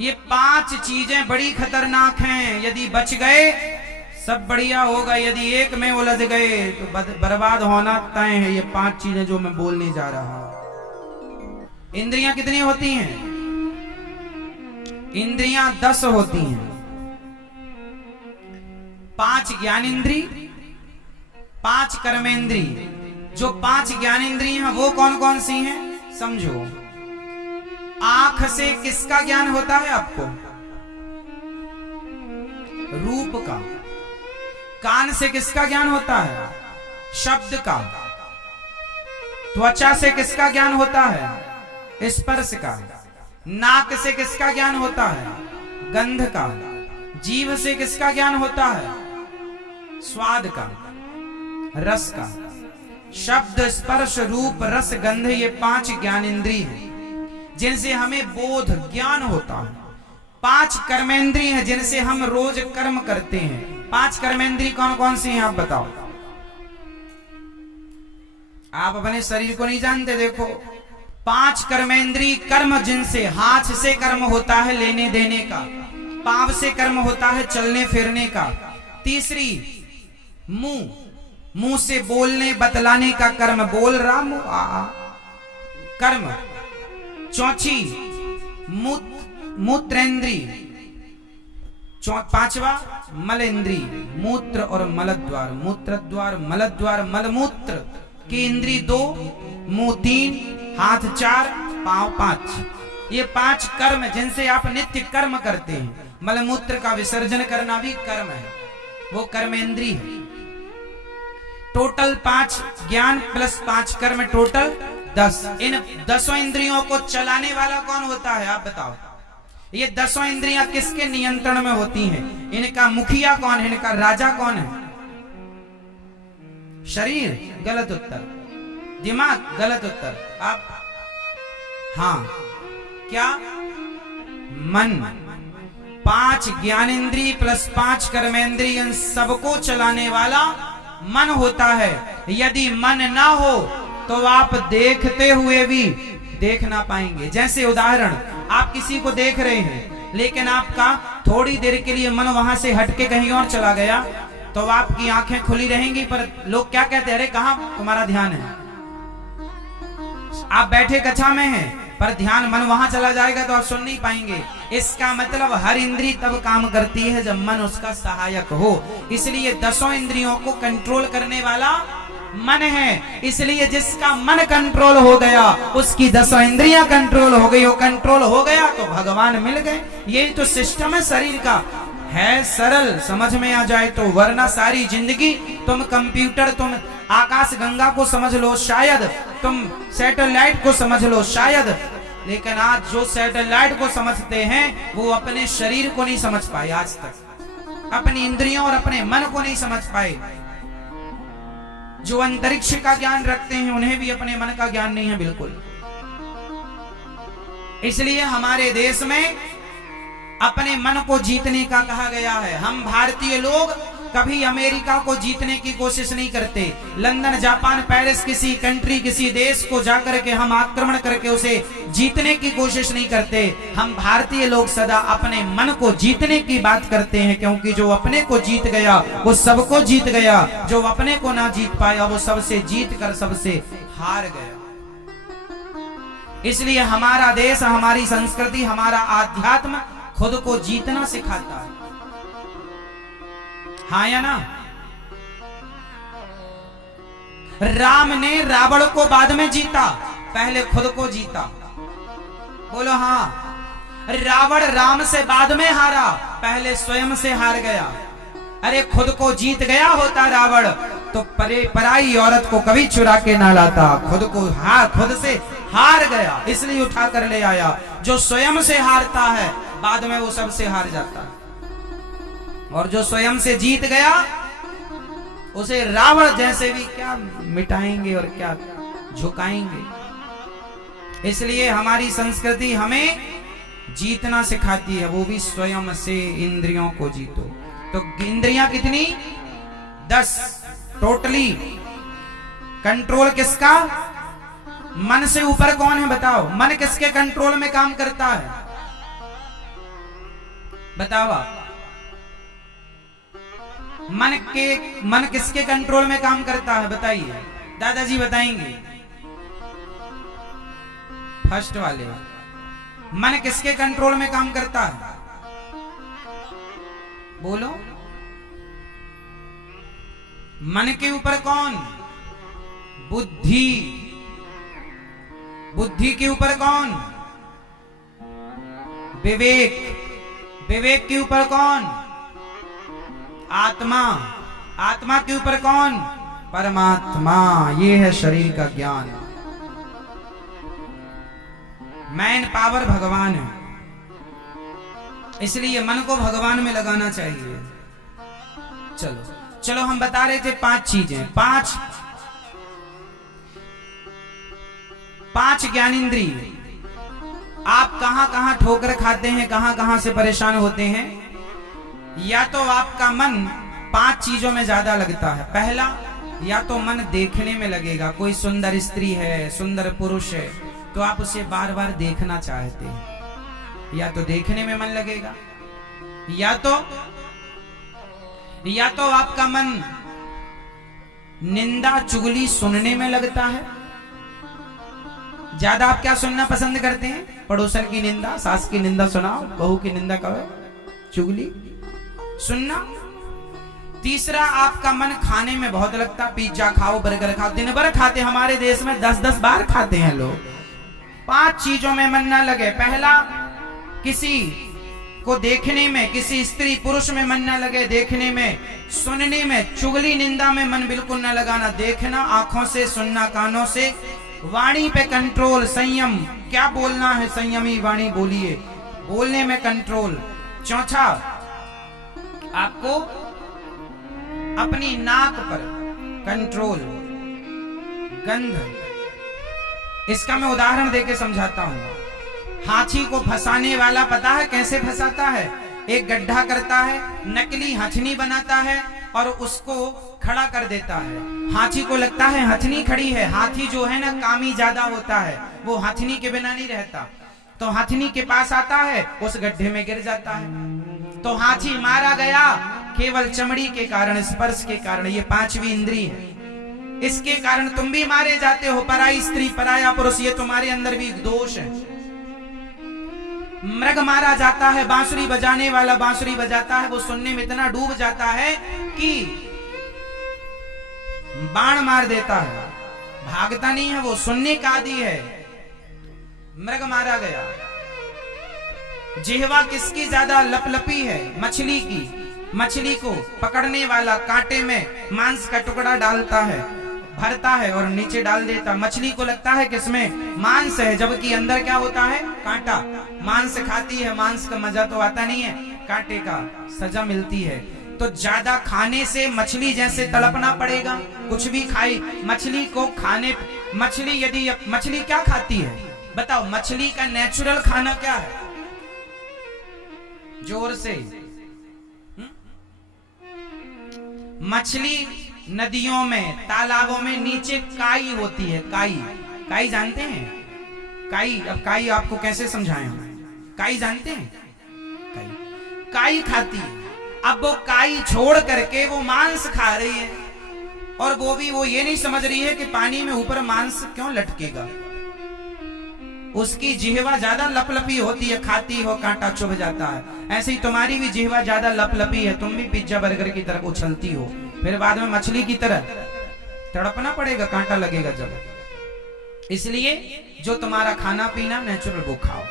ये 5 चीजें बड़ी खतरनाक हैं। यदि बच गए सब बढ़िया होगा, यदि एक में उलझ गए तो बर्बाद होना तय है। ये 5 चीजें जो मैं बोलने जा रहा हूं। इंद्रियां कितनी होती हैं? इंद्रियां 10 होती हैं। 5 ज्ञानेंद्री, 5 कर्मेंद्री। जो 5 ज्ञानेंद्री हैं वो कौन कौन सी हैं समझो। आंख से किसका ज्ञान होता है आपको? रूप का। कान से किसका ज्ञान होता है? शब्द का। त्वचा से किसका ज्ञान होता है? स्पर्श का। नाक से किसका ज्ञान होता है? गंध का। जीभ से किसका ज्ञान होता है? स्वाद का, रस का। शब्द, स्पर्श, रूप, रस, गंध, ये 5 ज्ञानेंद्रिय हैं जिनसे हमें बोध ज्ञान होता है। 5 कर्मेंद्रिय हैं जिनसे हम रोज कर्म करते हैं। 5 कर्मेंद्रिय कौन कौन सी हैं आप बताओ। आप अपने शरीर को नहीं जानते, देखो 5 कर्मेंद्रिय कर्म जिनसे, हाथ से कर्म होता है लेने देने का, पांव से कर्म होता है चलने फिरने का। तीसरी मुंह, मुंह से बोलने बतलाने का कर्म, बोल रहा मुंह कर्म। चौथी मूत्रेंद्री। 5वां मलेंद्री, मूत्र और मलद्वार। मूत्र द्वार, मलद्वार, मलमूत्र की इंद्री 2, मुंह 3, हाथ 4, पांव 5। ये 5 कर्म जिनसे आप नित्य कर्म करते हैं। मलमूत्र का विसर्जन करना भी कर्म है, वो कर्मेंद्री है। टोटल 5 ज्ञान प्लस 5 कर्म, टोटल 10। इन 10 इंद्रियों को चलाने वाला कौन होता है आप बताओ। ये 10 इंद्रियां किसके नियंत्रण में होती हैं? इनका मुखिया कौन है? इनका राजा कौन है? शरीर? गलत उत्तर। दिमाग? गलत उत्तर। आप हाँ क्या? मन। 5 ज्ञानेंद्रिय प्लस 5 कर्मेंद्रिय, इन सबको चलाने वाला मन होता है। यदि मन ना हो तो आप देखते हुए भी देख ना पाएंगे। जैसे उदाहरण, आप किसी को देख रहे हैं लेकिन आपका थोड़ी देर के लिए मन वहां से हटके कहीं और चला गया तो आपकी आंखें खुली रहेंगी, पर लोग क्या कहते हैं? अरे कहां तुम्हारा ध्यान है? आप बैठे कक्षा में हैं पर ध्यान मन वहां चला जाएगा तो आप सुन नहीं पाएंगे। इसका मतलब हर इंद्री तब काम करती है जब मन उसका सहायक हो। इसलिए 10 इंद्रियों को कंट्रोल करने वाला मन है। इसलिए जिसका मन कंट्रोल हो गया उसकी 10 इंद्रियां कंट्रोल हो गई। वो कंट्रोल हो गया तो भगवान मिल गए। यही तो सिस्टम है शरीर का। है सरल, समझ में आ जाए तो, वरना सारी जिंदगी तुम कंप्यूटर, तुम आकाश गंगा को समझ लो शायद, तुम सैटेलाइट को समझ लो शायद, लेकिन आज जो सैटेलाइट को समझते हैं वो अपने शरीर को नहीं समझ पाए आज तक। अपनी इंद्रियों और अपने मन को नहीं समझ पाए। जो अंतरिक्ष का ज्ञान रखते हैं उन्हें भी अपने मन का ज्ञान नहीं है बिल्कुल। इसलिए हमारे देश में अपने मन को जीतने का कहा गया है। हम भारतीय लोग कभी अमेरिका को जीतने की कोशिश नहीं करते। लंदन, जापान, पेरिस, किसी कंट्री, किसी देश को जाकर के हम आक्रमण करके उसे जीतने की कोशिश नहीं करते। हम भारतीय लोग सदा अपने मन को जीतने की बात करते हैं, क्योंकि जो अपने को जीत गया वो सबको जीत गया। जो अपने को ना जीत पाया वो सबसे जीत कर सबसे हार गया। इसलिए हमारा देश, हमारी संस्कृति, हमारा आध्यात्म खुद को जीतना सिखाता है। हाँ या ना? राम ने रावण को बाद में जीता, पहले खुद को जीता। बोलो हाँ। रावण राम से बाद में हारा, पहले स्वयं से हार गया। अरे खुद को जीत गया होता रावण तो पराई औरत को कभी चुरा के ना लाता। खुद को खुद से हार गया इसलिए उठा कर ले आया। जो स्वयं से हारता है बाद में वो सबसे हार जाता है, और जो स्वयं से जीत गया उसे रावण जैसे भी क्या मिटाएंगे और क्या झुकाएंगे। इसलिए हमारी संस्कृति हमें जीतना सिखाती है, वो भी स्वयं से। इंद्रियों को जीतो। तो इंद्रियां कितनी? 10 टोटली। कंट्रोल किसका? मन से ऊपर कौन है बताओ? मन किसके कंट्रोल में काम करता है? बताओ आप, मन किसके कंट्रोल में काम करता है बताइए, दादाजी बताएंगे। फर्स्ट वाले, मन किसके कंट्रोल में काम करता है? बोलो। मन के ऊपर कौन? बुद्धि। बुद्धि के ऊपर कौन? विवेक। विवेक के ऊपर कौन? आत्मा। आत्मा के ऊपर कौन? परमात्मा। ये है शरीर का ज्ञान। मैन पावर भगवान है, इसलिए मन को भगवान में लगाना चाहिए। चलो चलो, हम बता रहे थे 5 चीजें, पांच ज्ञानेंद्रिय। आप कहां कहां ठोकर खाते हैं, कहां कहां से परेशान होते हैं? या तो आपका मन 5 चीजों में ज्यादा लगता है। पहला, या तो मन देखने में लगेगा, कोई सुंदर स्त्री है, सुंदर पुरुष है, तो आप उसे बार बार देखना चाहते हैं, या तो देखने में मन लगेगा, या तो आपका मन निंदा चुगली सुनने में लगता है। ज्यादा आप क्या सुनना पसंद करते हैं? पड़ोसन की निंदा, सास की निंदा सुनाओ, बहू की निंदा करो, चुगली सुनना। तीसरा, आपका मन खाने में बहुत लगता, पिज्जा खाओ, बर्गर खाओ, दिन भर खाते, हमारे देश में 10-10 बार खाते हैं लोग। 5 चीजों में मन ना लगे। पहला, किसी को देखने में, किसी स्त्री पुरुष में मन ना लगे, देखने में, सुनने में, चुगली निंदा में मन बिल्कुल ना लगाना। देखना आंखों से, सुनना कानों से, वाणी पे कंट्रोल, संयम, क्या बोलना है संयमी वाणी बोलिए, बोलने में कंट्रोल। चौथा, आपको अपनी नाक पर कंट्रोल, गंध। इसका मैं उदाहरण देके समझाता हूं। हाथी को फंसाने वाला पता है कैसे फंसाता है? एक गड्ढा करता है, नकली हथनी बनाता है और उसको खड़ा कर देता है। हाथी को लगता है हथनी खड़ी है। हाथी जो है ना, कामी ज्यादा होता है, वो हथनी के बिना नहीं रहता। तो हथनी के पास आता है, उस गड्ढे में गिर जाता है। तो हाथी मारा गया केवल चमड़ी के कारण, स्पर्श के कारण। ये 5वीं इंद्रिय है, इसके कारण तुम भी मारे जाते हो। पराई स्त्री, पराया पुरुष, ये तुम्हारे अंदर भी दोष है। मृग मारा जाता है, बांसुरी बजाने वाला बांसुरी बजाता है, वो सुनने में इतना डूब जाता है कि बाण मार देता है, भागता नहीं है, वो सुनने का आदी है। मृग मारा गया। जिह्वा किसकी ज्यादा लपलपी है? मछली की। मछली को पकड़ने वाला कांटे में मांस का टुकड़ा डालता है, भरता है और नीचे डाल देता। मछली को लगता है कि इसमें मांस है, जबकि अंदर क्या होता है? कांटा। मांस खाती है, मांस का मजा तो आता नहीं है, कांटे का सजा मिलती है। तो ज्यादा खाने से मछली जैसे तड़पना पड़ेगा। कुछ भी खाई मछली को खाने, मछली यदि, मछली क्या खाती है बताओ? मछली का नेचुरल खाना क्या है? जोर से। मछली नदियों में, तालाबों में नीचे काई होती है। काई जानते हैं? काई, अब काई आपको कैसे समझाएं हम? काई जानते हैं? काई खाती है। अब वो काई छोड़ करके वो मांस खा रही है, और वो ये नहीं समझ रही है कि पानी में ऊपर मांस क्यों लटकेगा। उसकी जिह्वा ज्यादा लपलपी होती है, खाती हो कांटा चुभ जाता है। ऐसे ही तुम्हारी भी जिह्वा ज्यादा लपलपी है, तुम भी पिज्जा बर्गर की तरफ उछलती हो, फिर बाद में मछली की तरह तड़पना पड़ेगा, कांटा लगेगा जब। इसलिए जो तुम्हारा खाना पीना नेचुरल वो खाओ।